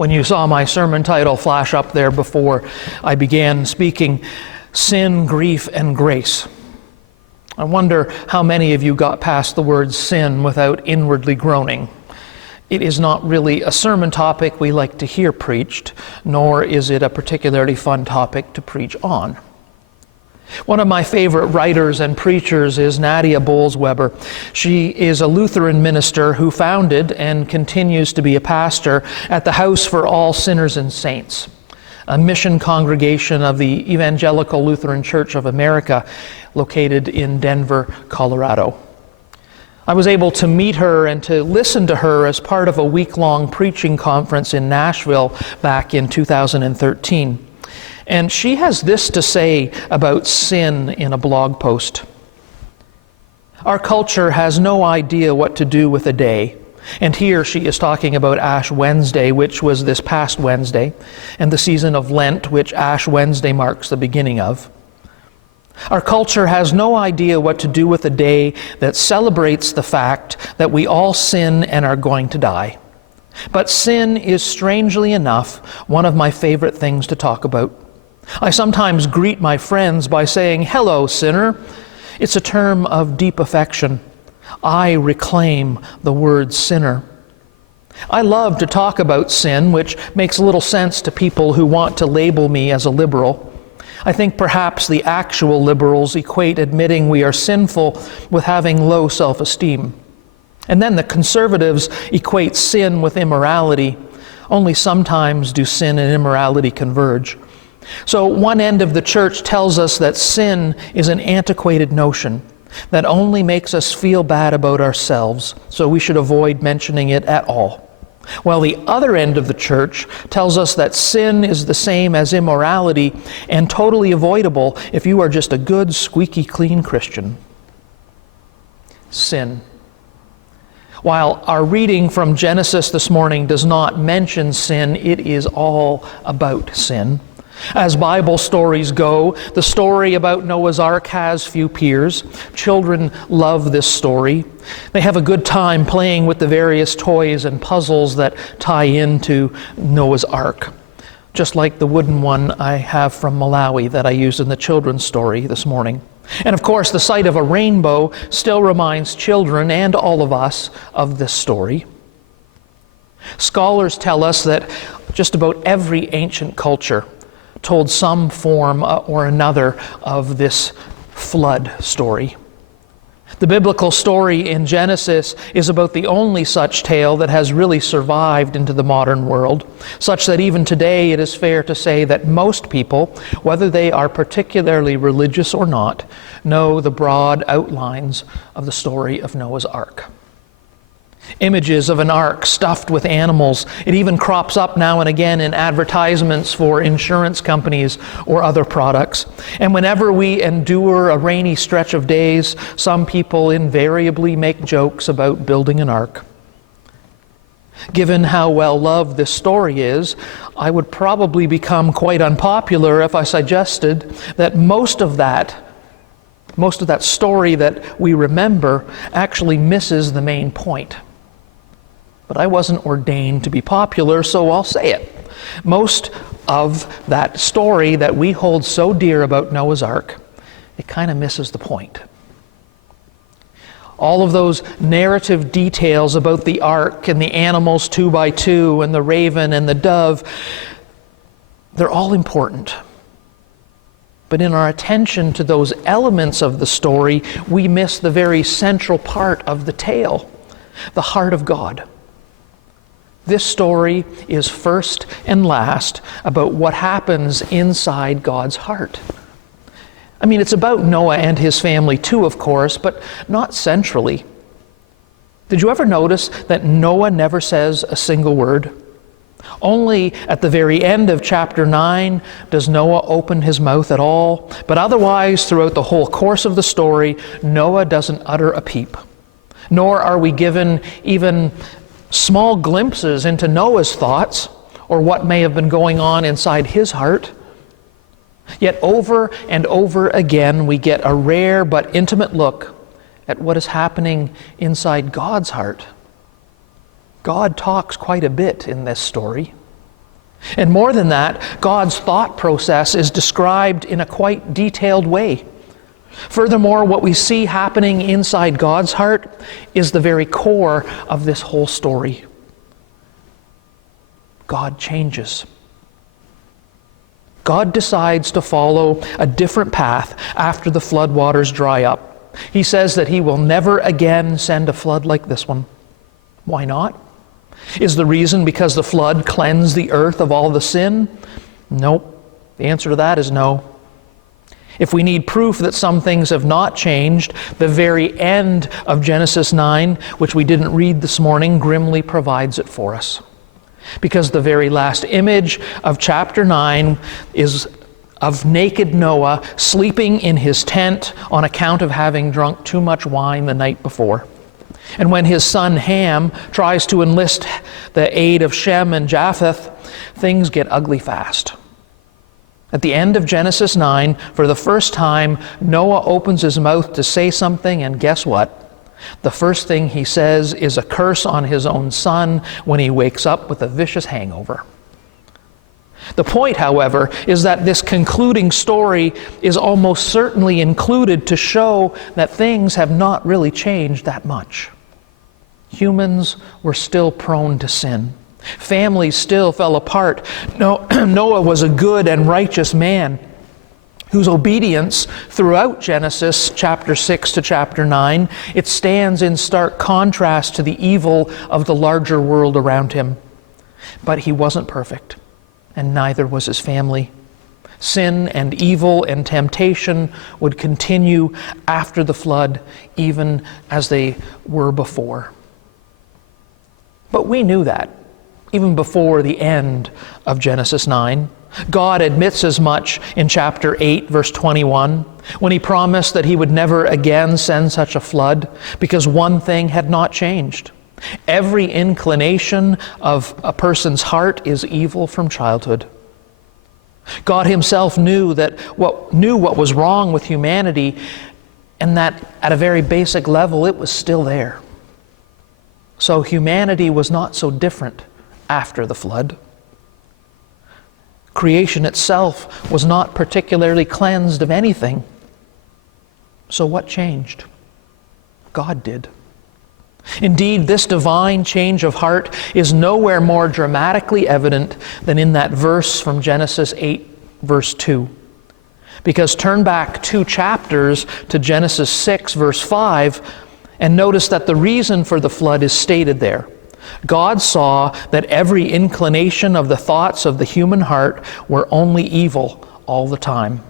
When you saw my sermon title flash up there before I began speaking, Sin, Grief, and Grace, I wonder how many of you got past the word sin without inwardly groaning. It is not really a sermon topic we like to hear preached, nor is it a particularly fun topic to preach on. One of my favorite writers and preachers is Nadia Bolz-Weber. She is a Lutheran minister who founded and continues to be a pastor at the House for All Sinners and Saints, a mission congregation of the Evangelical Lutheran Church of America located in Denver, Colorado. I was able to meet her and to listen to her as part of a week-long preaching conference in Nashville back in 2013. And she has this to say about sin in a blog post. Our culture has no idea what to do with a day. And here she is talking about Ash Wednesday, which was this past Wednesday, and the season of Lent, which Ash Wednesday marks the beginning of. Our culture has no idea what to do with a day that celebrates the fact that we all sin and are going to die. But sin is, strangely enough, one of my favorite things to talk about. I sometimes greet my friends by saying, "Hello, sinner." It's a term of deep affection. I reclaim the word sinner. I love to talk about sin, which makes little sense to people who want to label me as a liberal. I think perhaps the actual liberals equate admitting we are sinful with having low self-esteem. And then the conservatives equate sin with immorality. Only sometimes do sin and immorality converge. So one end of the church tells us that sin is an antiquated notion that only makes us feel bad about ourselves, so we should avoid mentioning it at all. While the other end of the church tells us that sin is the same as immorality and totally avoidable if you are just a good, squeaky clean Christian. Sin. While our reading from Genesis this morning does not mention sin, it is all about sin. As Bible stories go, the story about Noah's Ark has few peers. Children love this story. They have a good time playing with the various toys and puzzles that tie into Noah's Ark, just like the wooden one I have from Malawi that I used in the children's story this morning. And of course, the sight of a rainbow still reminds children and all of us of this story. Scholars tell us that just about every ancient culture told some form or another of this flood story. The biblical story in Genesis is about the only such tale that has really survived into the modern world, such that even today it is fair to say that most people, whether they are particularly religious or not, know the broad outlines of the story of Noah's Ark. Images of an ark stuffed with animals. It even crops up now and again in advertisements for insurance companies or other products. And whenever we endure a rainy stretch of days, some people invariably make jokes about building an ark. Given how well loved this story is, I would probably become quite unpopular if I suggested that most of that story that we remember actually misses the main point. But I wasn't ordained to be popular, so I'll say it. Most of that story that we hold so dear about Noah's Ark, it kind of misses the point. All of those narrative details about the ark and the animals 2 by 2 and the raven and the dove, they're all important. But in our attention to those elements of the story, we miss the very central part of the tale, the heart of God. This story is first and last about what happens inside God's heart. I mean, it's about Noah and his family too, of course, but not centrally. Did you ever notice that Noah never says a single word? Only at the very end of chapter 9 does Noah open his mouth at all, but otherwise, throughout the whole course of the story, Noah doesn't utter a peep. Nor are we given even small glimpses into Noah's thoughts or what may have been going on inside his heart. Yet over and over again, we get a rare but intimate look at what is happening inside God's heart. God talks quite a bit in this story. And more than that, God's thought process is described in a quite detailed way. Furthermore, what we see happening inside God's heart is the very core of this whole story. God changes. God decides to follow a different path after the flood waters dry up. He says that He will never again send a flood like this one. Why not? Is the reason because the flood cleansed the earth of all the sin? Nope. The answer to that is no. If we need proof that some things have not changed, the very end of Genesis 9, which we didn't read this morning, grimly provides it for us. Because the very last image of chapter 9 is of naked Noah sleeping in his tent on account of having drunk too much wine the night before. And when his son Ham tries to enlist the aid of Shem and Japheth, things get ugly fast. At the end of Genesis 9, for the first time, Noah opens his mouth to say something, and guess what? The first thing he says is a curse on his own son when he wakes up with a vicious hangover. The point, however, is that this concluding story is almost certainly included to show that things have not really changed that much. Humans were still prone to sin. Families still fell apart. Noah was a good and righteous man whose obedience throughout Genesis chapter 6 to chapter 9, it stands in stark contrast to the evil of the larger world around him. But he wasn't perfect, and neither was his family. Sin and evil and temptation would continue after the flood, even as they were before. But we knew that, even before the end of Genesis 9. God admits as much in chapter 8, verse 21, when He promised that He would never again send such a flood, because one thing had not changed. Every inclination of a person's heart is evil from childhood. God Himself knew what was wrong with humanity, and that at a very basic level it was still there. So humanity was not so different after the flood. Creation itself was not particularly cleansed of anything. So what changed? God did. Indeed, this divine change of heart is nowhere more dramatically evident than in that verse from Genesis 8, verse 2. Because turn back 2 chapters to Genesis 6, verse 5, and notice that the reason for the flood is stated there. God saw that every inclination of the thoughts of the human heart were only evil all the time.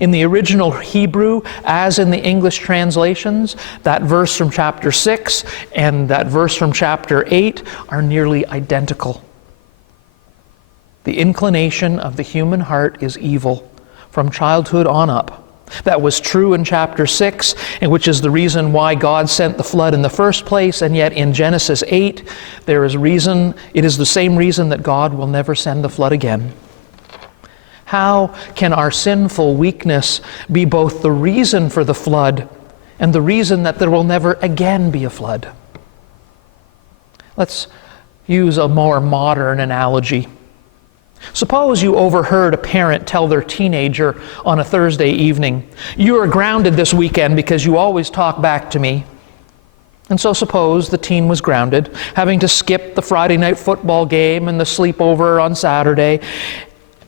In the original Hebrew, as in the English translations, that verse from chapter 6 and that verse from chapter 8 are nearly identical. The inclination of the human heart is evil from childhood on up. That was true in chapter 6, and which is the reason why God sent the flood in the first place, and yet in Genesis 8, it is the same reason that God will never send the flood again. How can our sinful weakness be both the reason for the flood and the reason that there will never again be a flood? Let's use a more modern analogy. Suppose you overheard a parent tell their teenager on a Thursday evening, "You are grounded this weekend because you always talk back to me." And so suppose the teen was grounded, having to skip the Friday night football game and the sleepover on Saturday.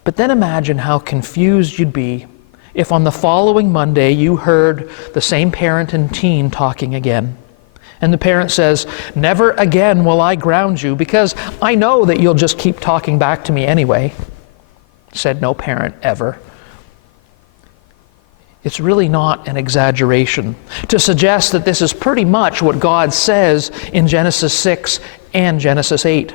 But then imagine how confused you'd be if on the following Monday you heard the same parent and teen talking again. And the parent says, "Never again will I ground you because I know that you'll just keep talking back to me anyway." Said no parent ever. It's really not an exaggeration to suggest that this is pretty much what God says in Genesis 6 and Genesis 8.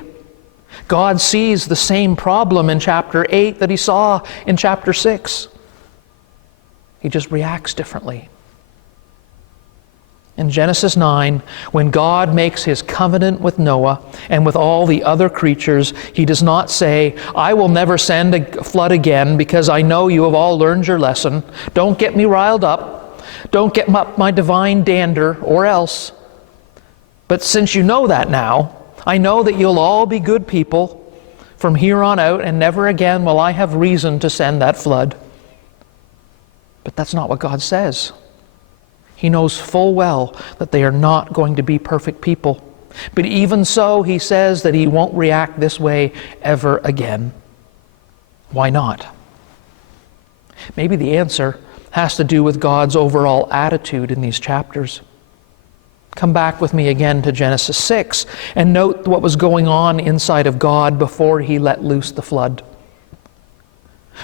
God sees the same problem in chapter 8 that He saw in chapter 6. He just reacts differently. In Genesis 9, when God makes His covenant with Noah and with all the other creatures, He does not say, "I will never send a flood again because I know you have all learned your lesson. Don't get me riled up. Don't get up my divine dander or else. But since you know that now, I know that you'll all be good people, From here on out, and never again will I have reason to send that flood. But that's not what God says. He knows full well that they are not going to be perfect people. But even so, he says that he won't react this way ever again. Why not? Maybe the answer has to do with God's overall attitude in these chapters. Come back with me again to Genesis 6 and note what was going on inside of God before he let loose the flood.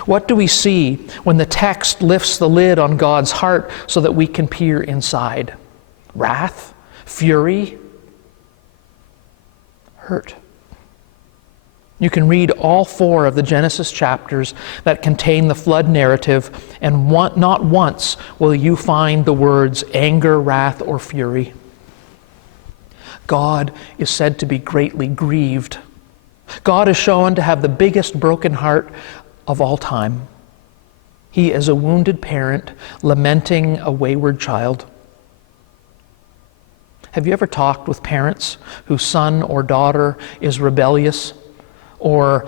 What do we see when the text lifts the lid on God's heart so that we can peer inside? Wrath? Fury? Hurt. You can read all 4 of the Genesis chapters that contain the flood narrative, and not once will you find the words anger, wrath, or fury. God is said to be greatly grieved. God is shown to have the biggest broken heart of all time. He is a wounded parent lamenting a wayward child. Have you ever talked with parents whose son or daughter is rebellious or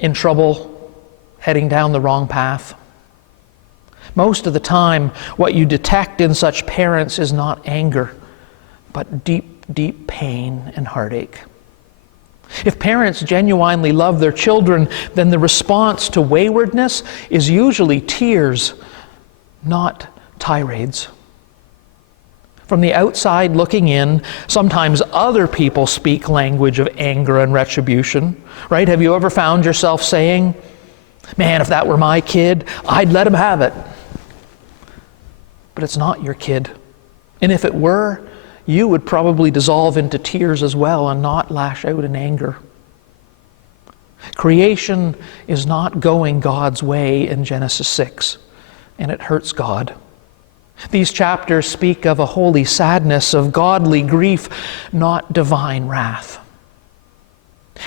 in trouble, heading down the wrong path? Most of the time, what you detect in such parents is not anger, but deep, deep pain and heartache. If parents genuinely love their children, then the response to waywardness is usually tears, not tirades. From the outside looking in, sometimes other people speak language of anger and retribution, right? Have you ever found yourself saying, "Man, if that were my kid, I'd let him have it." But it's not your kid. And if it were, you would probably dissolve into tears as well and not lash out in anger. Creation is not going God's way in Genesis 6, and it hurts God. These chapters speak of a holy sadness, of godly grief, not divine wrath.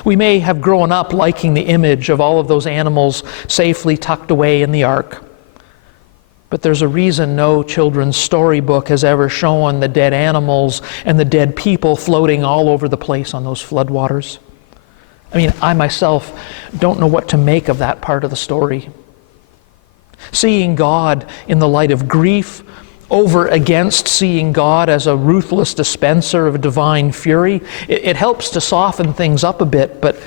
We may have grown up liking the image of all of those animals safely tucked away in the ark. But there's a reason no children's storybook has ever shown the dead animals and the dead people floating all over the place on those floodwaters. I mean, I myself don't know what to make of that part of the story. Seeing God in the light of grief over against seeing God as a ruthless dispenser of divine fury, it helps to soften things up a bit, but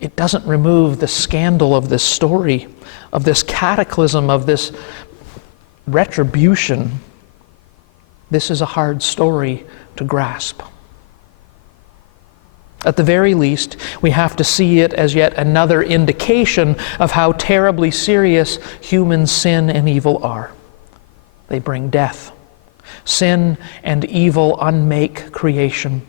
it doesn't remove the scandal of this story, of this cataclysm, of this retribution. This is a hard story to grasp. At the very least, we have to see it as yet another indication of how terribly serious human sin and evil are. They bring death. Sin and evil unmake creation.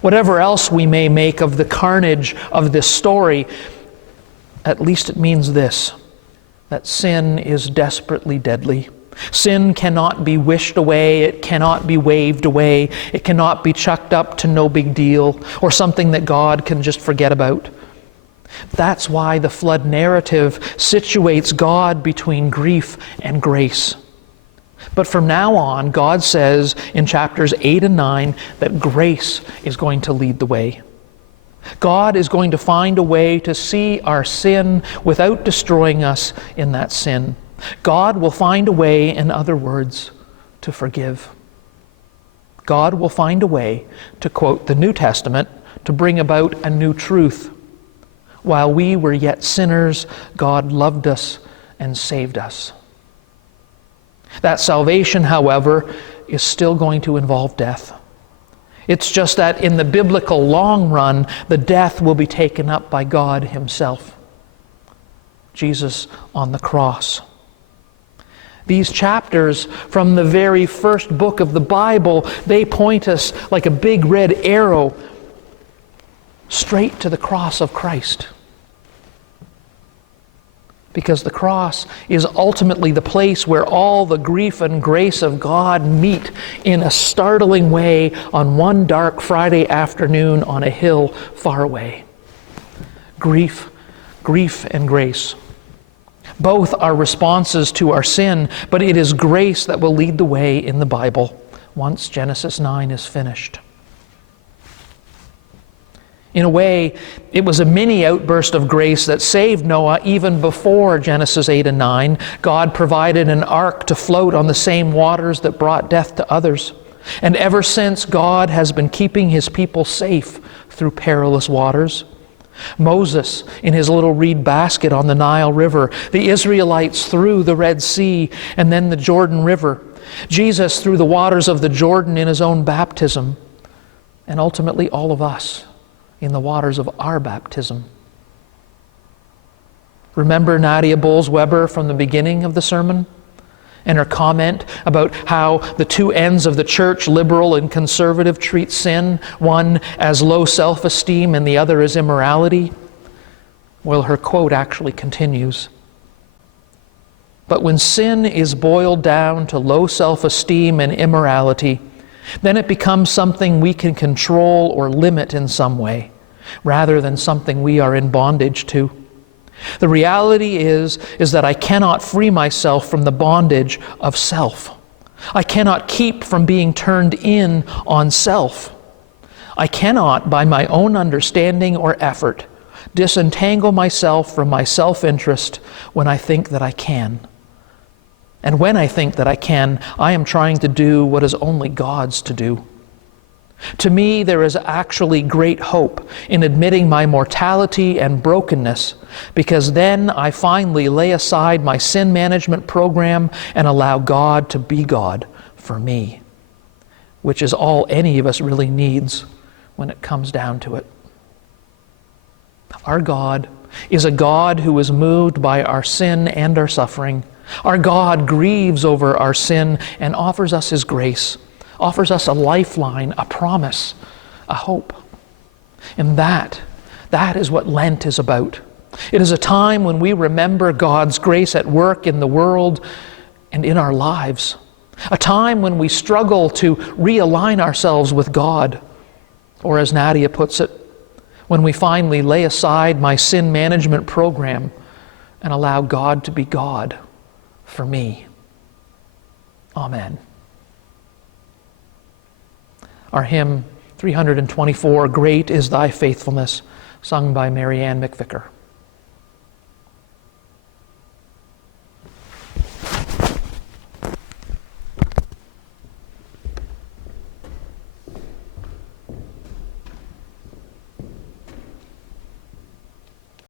Whatever else we may make of the carnage of this story, at least it means this: that sin is desperately deadly. Sin cannot be wished away, it cannot be waved away, it cannot be chucked up to no big deal, or something that God can just forget about. That's why the flood narrative situates God between grief and grace. But from now on, God says in chapters 8 and 9 that grace is going to lead the way. God is going to find a way to see our sin without destroying us in that sin. God will find a way, in other words, to forgive. God will find a way, to quote the New Testament, to bring about a new truth. While we were yet sinners, God loved us and saved us. That salvation, however, is still going to involve death. It's just that in the biblical long run, the death will be taken up by God Himself. Jesus on the cross. These chapters from the very first book of the Bible, they point us like a big red arrow straight to the cross of Christ. Because the cross is ultimately the place where all the grief and grace of God meet in a startling way on one dark Friday afternoon on a hill far away. Grief and grace. Both are responses to our sin, but it is grace that will lead the way in the Bible once Genesis 9 is finished. In a way, it was a mini outburst of grace that saved Noah even before Genesis 8 and 9. God provided an ark to float on the same waters that brought death to others. And ever since, God has been keeping his people safe through perilous waters. Moses in his little reed basket on the Nile River, the Israelites through the Red Sea and then the Jordan River, Jesus through the waters of the Jordan in his own baptism, and ultimately all of us in the waters of our baptism. Remember Nadia Bolz-Weber from the beginning of the sermon and her comment about how the two ends of the church, liberal and conservative, treat sin, one as low self-esteem and the other as immorality? Well, her quote actually continues. But when sin is boiled down to low self-esteem and immorality, then it becomes something we can control or limit in some way, rather than something we are in bondage to. The reality is that I cannot free myself from the bondage of self. I cannot keep from being turned in on self. I cannot, by my own understanding or effort, disentangle myself from my self-interest when I think that I can. And when I think that I can, I am trying to do what is only God's to do. To me, there is actually great hope in admitting my mortality and brokenness, because then I finally lay aside my sin management program and allow God to be God for me, which is all any of us really needs when it comes down to it. Our God is a God who is moved by our sin and our suffering. Our God grieves over our sin and offers us his grace, offers us a lifeline, a promise, a hope. And that is what Lent is about. It is a time when we remember God's grace at work in the world and in our lives. A time when we struggle to realign ourselves with God. Or as Nadia puts it, when we finally lay aside my sin management program and allow God to be God for me. Amen. Our hymn 324, Great is Thy Faithfulness, sung by Marianne McVicker.